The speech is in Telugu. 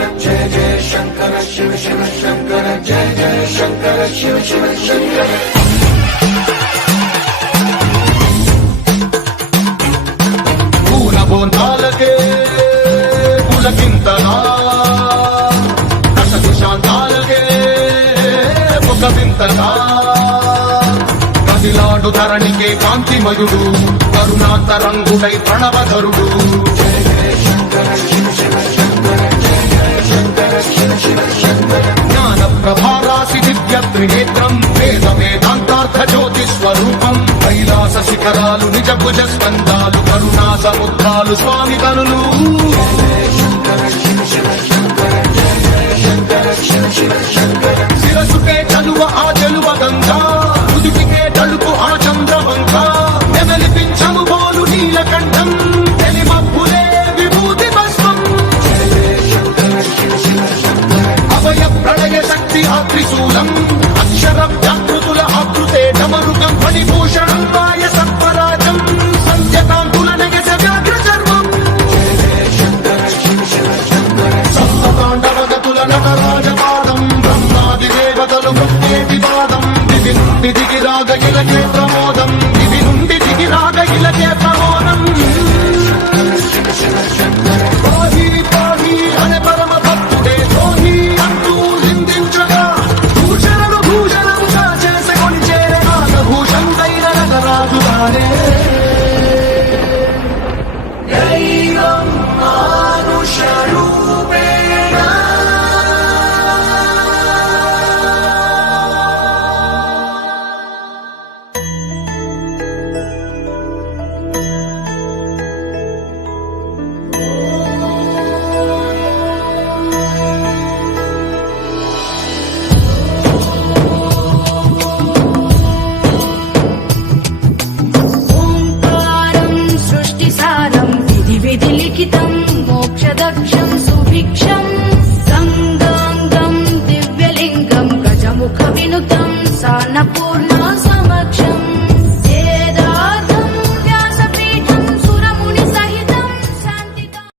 जय जय शंकर शिव शिव शंकर जय जय शंकर शिव शिव शंकर పూలబోంతాలకే పులకింతలా దశ దిశాంతాలకే ముఖ వింతలా కదిలాడు ధరణికే కాంతిమయుడు కరుణాంతరంగుడై ప్రణవధరుడు जय जय शंकर शिव शिव शंकर जय जय शंकर शिव शिव शंकर జ్ఞాన ప్రభారాసి దివ్య త్రినేత్రం వేద వేదాంతార్థ జ్యోతి స్వరూపం కైలాస శిఖరాలు నిజ భుజ స్కందాలు కరుణా సముద్రాలు స్వామి కనులు శిరసుకే చలువ ఆ చెలువ గంగా ముదుటికే తలుపు ఆ చంద్రవంక నెమలిపించము బోలు నీలకంఠం తెలిమప్పులే విభూతి భస్మం అభయ ప్రళయ శక్తి ఆ త్రిశూలం అక్షర వ్యాకృతుల ఆకృతే డమరుకం ఫణిభూషణం వాయ సత్వరాజం సంధ్యకాంతుల నగస వ్యాఘ్ర చర్మం సప్తతాండవగతుల నటరాజపాదం బ్రహ్మాది దేవతలు భక్తేటి పాదం దివి నుండి దిగి రాగ ఇలకే ప్రమోదం దివి నుండి దిగి రాగ ఇలకే ప్రమోదం పాహి పాహి అనే పరమ భక్తుడే ద్రోహి అంటూ నిందించగా భూషణము భూషణముగా చేసుకొని చేరే నాగభూషణుడైన నగరాజు వారే दैवं मानुषरूपेण ఓంకారం సృష్టిసారం విధి విధి లిఖితం మోక్షదక్షం సుభిక్షం సంగాంగం దివ్యలింగం గజముఖ వినుతం సాన్నపూర్ణ